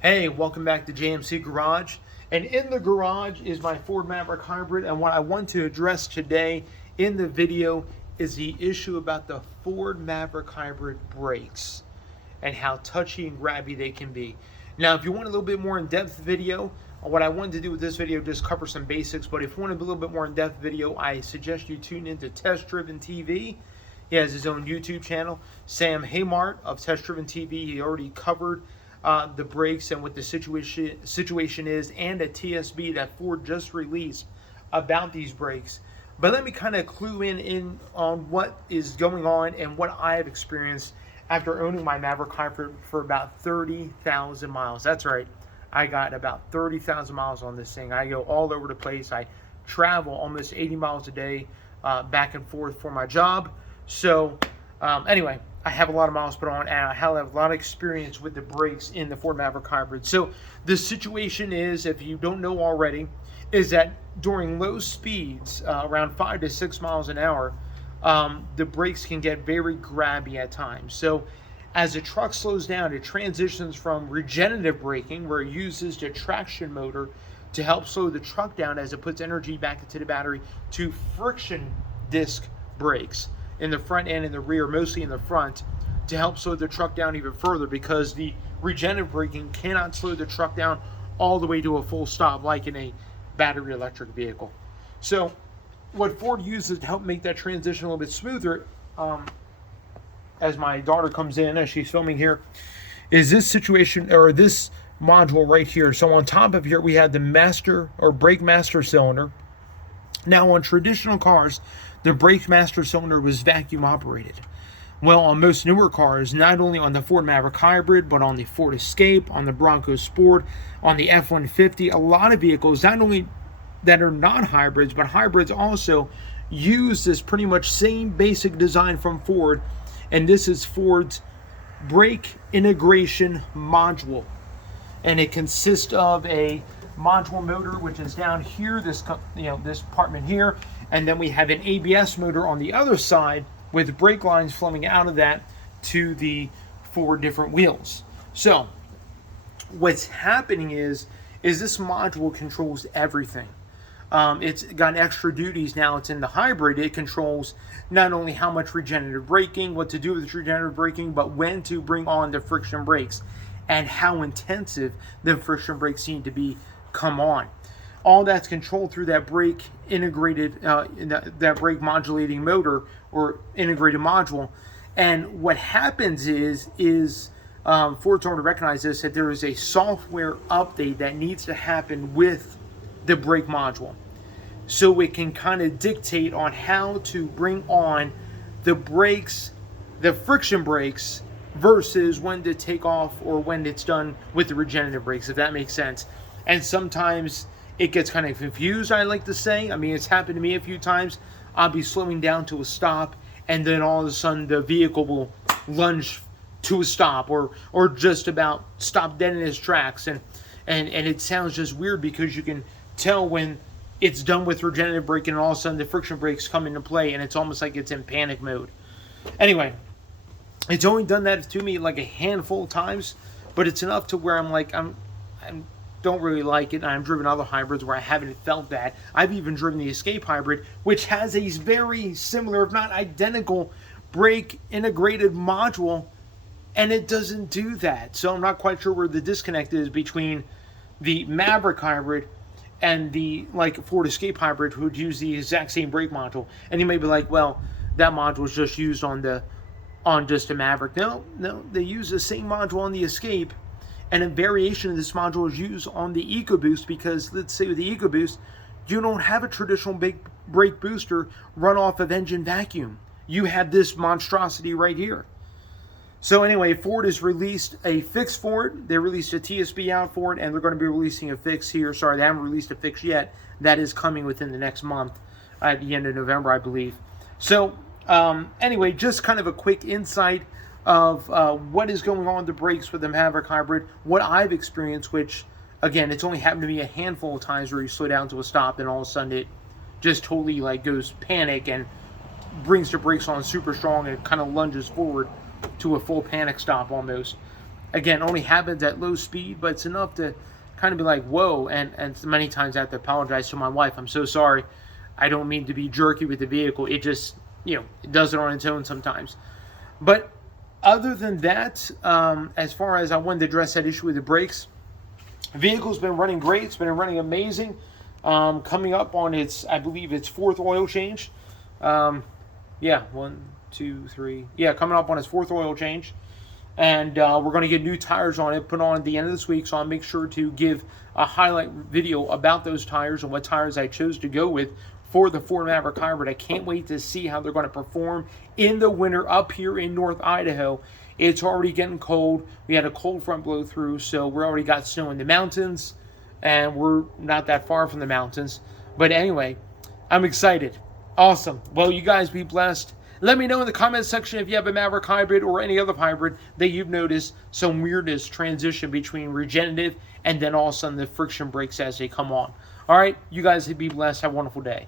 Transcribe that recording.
Hey, welcome back to JMC Garage. And in the garage is my Ford Maverick Hybrid. And what I want to address today in the video is the issue about the Ford Maverick Hybrid brakes and how touchy and grabby they can be. Now, if you want a little bit more in-depth video, what I wanted to do with this video just cover some basics. But if you want a little bit more in-depth video, I suggest you tune into Test Driven TV. He has his own YouTube channel. Sam Haymart of Test Driven TV. He already covered the brakes and what the situation is, and a TSB that Ford just released about these brakes. But let me kind of clue in on what is going on and what I have experienced after owning my Maverick Hybrid for about 30,000 miles. That's right, I got about 30,000 miles on this thing. I go all over the place. I travel almost 80 miles a day back and forth for my job. So anyway, I have a lot of miles put on, and I have a lot of experience with the brakes in the Ford Maverick Hybrid. So the situation is, if you don't know already, is that during low speeds, around 5 to 6 miles an hour, the brakes can get very grabby at times. So as the truck slows down, it transitions from regenerative braking, where it uses the traction motor to help slow the truck down as it puts energy back into the battery, to friction disc brakes in the front and in the rear, mostly in the front, to help slow the truck down even further, because the regenerative braking cannot slow the truck down all the way to a full stop like in a battery electric vehicle. So what Ford uses to help make that transition a little bit smoother, as my daughter comes in, as she's filming here, is this situation, or this module right here. So on top of here we have the master or brake master cylinder. Now on traditional cars, the brake master cylinder was vacuum operated. Well, on most newer cars, not only on the Ford Maverick Hybrid, but on the Ford Escape, on the Bronco Sport, on the F-150, a lot of vehicles, not only that are not hybrids, but hybrids also use this pretty much same basic design from Ford. And this is Ford's brake integration module. And it consists of a module motor, which is down here, this compartment here, and then we have an ABS motor on the other side with brake lines flowing out of that to the 4 different wheels. So what's happening is this module controls everything. It's got extra duties now. It's in the hybrid. It controls not only how much regenerative braking, what to do with regenerative braking, but when to bring on the friction brakes and how intensive the friction brakes need to be come on. All that's controlled through that brake integrated, that brake modulating motor or integrated module. And what happens is Ford's already recognized this, that there is a software update that needs to happen with the brake module, so it can kind of dictate on how to bring on the brakes, the friction brakes, versus when to take off or when it's done with the regenerative brakes, if that makes sense. And sometimes it gets kind of confused, I like to say. I mean, it's happened to me a few times. I'll be slowing down to a stop, and then all of a sudden the vehicle will lunge to a stop, or just about stop dead in its tracks. And it sounds just weird, because you can tell when it's done with regenerative braking, and all of a sudden the friction brakes come into play, and it's almost like it's in panic mode. Anyway, it's only done that to me like a handful of times, but it's enough to where I'm like, I don't really like it. I've driven other hybrids where I haven't felt that. I've even driven the Escape Hybrid, which has a very similar, if not identical, brake integrated module, and it doesn't do that. So I'm not quite sure where the disconnect is between the Maverick Hybrid and the Ford Escape Hybrid, who would use the exact same brake module. And you may be like, well, that module is just used on just a Maverick. No, they use the same module on the Escape, and a variation of this module is used on the EcoBoost, because let's say with the EcoBoost, you don't have a traditional big brake booster run off of engine vacuum. You have this monstrosity right here. So anyway, Ford has released a fix for it. They released a TSB out for it, and they're going to be releasing a fix here. Sorry, they haven't released a fix yet. That is coming within the next month, at the end of November, I believe. So anyway, just kind of a quick insight of what is going on with the brakes with the Maverick Hybrid, what I've experienced, which, again, it's only happened to me a handful of times where you slow down to a stop, and all of a sudden it just totally goes panic and brings the brakes on super strong, and it kind of lunges forward to a full panic stop almost. again, only happens at low speed, but it's enough to kind of be like, whoa. And many times I have to apologize to my wife. I'm so sorry. I don't mean to be jerky with the vehicle. It just, it does it on its own sometimes. But other than that, as far as I wanted to address that issue with the brakes, the vehicle's been running great. It's been running amazing. Coming up on its, I believe its 4th oil change. Yeah, 1, 2, 3. Yeah, coming up on its 4th oil change. And we're going to get new tires on it, put on at the end of this week. So I'll make sure to give a highlight video about those tires and what tires I chose to go with for the Ford Maverick Hybrid. I can't wait to see how they're going to perform in the winter up here in North Idaho. It's already getting cold. We had a cold front blow through, so we already got snow in the mountains, and we're not that far from the mountains. But anyway, I'm excited. Awesome. Well, you guys be blessed. Let me know in the comments section if you have a Maverick Hybrid or any other hybrid that you've noticed some weirdness transition between regenerative and then all of a sudden the friction brakes as they come on. All right, you guys be blessed. Have a wonderful day.